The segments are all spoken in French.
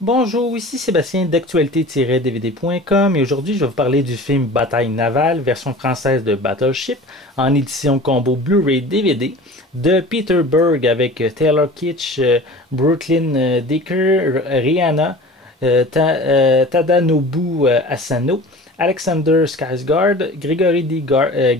Bonjour, ici Sébastien d'actualité-dvd.com et aujourd'hui je vais vous parler du film Bataille navale, version française de Battleship, en édition combo Blu-ray DVD de Peter Berg avec Taylor Kitsch, Brooklyn Decker, Rihanna, Tadanobu Asano, Alexander Skarsgård, Gregory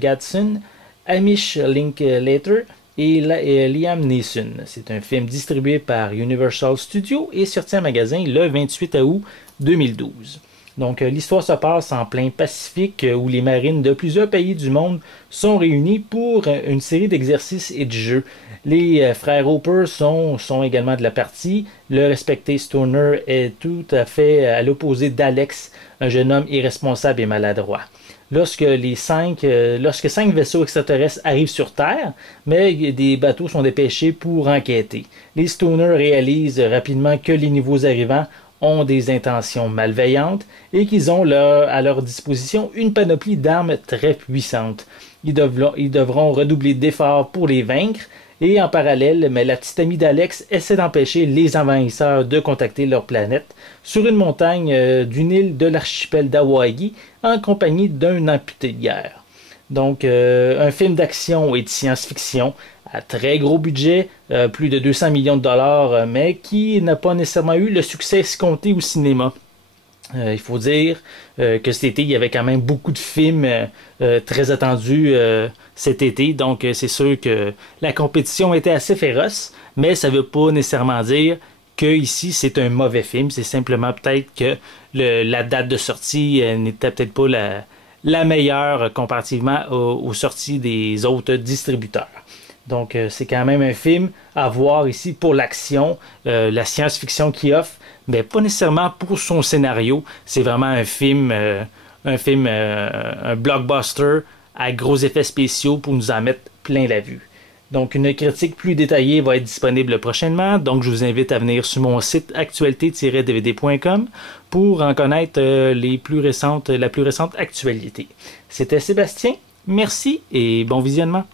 Gadson, Amish Linklater et Liam Neeson. C'est un film distribué par Universal Studios et sorti en magasin le 28 août 2012. Donc, l'histoire se passe en plein Pacifique où les marines de plusieurs pays du monde sont réunis pour une série d'exercices et de jeux. Les frères Hopper sont également de la partie. Le respecté Stoner est tout à fait à l'opposé d'Alex, un jeune homme irresponsable et maladroit. Lorsque cinq vaisseaux extraterrestres arrivent sur Terre, mais des bateaux sont dépêchés pour enquêter. Les Stoners réalisent rapidement que les nouveaux arrivants ont des intentions malveillantes et qu'ils ont à leur disposition une panoplie d'armes très puissantes. Ils devront redoubler d'efforts pour les vaincre et en parallèle, mais la petite amie d'Alex essaie d'empêcher les envahisseurs de contacter leur planète sur une montagne d'une île de l'archipel d'Hawaï en compagnie d'un amputé de guerre. Donc, un film d'action et de science-fiction à très gros budget, plus de 200 millions de dollars, mais qui n'a pas nécessairement eu le succès escompté au cinéma. Il faut dire que cet été, il y avait quand même beaucoup de films très attendus cet été. Donc, c'est sûr que la compétition était assez féroce, mais ça ne veut pas nécessairement dire que ici c'est un mauvais film. C'est simplement peut-être que la date de sortie n'était peut-être pas la meilleure comparativement aux sorties des autres distributeurs. Donc, c'est quand même un film à voir ici pour l'action, la science-fiction qu'il offre, mais pas nécessairement pour son scénario. C'est vraiment un blockbuster à gros effets spéciaux pour nous en mettre plein la vue. Donc, une critique plus détaillée va être disponible prochainement. Donc, je vous invite à venir sur mon site actualité-dvd.com pour en connaître la plus récente actualité. C'était Sébastien. Merci et bon visionnement.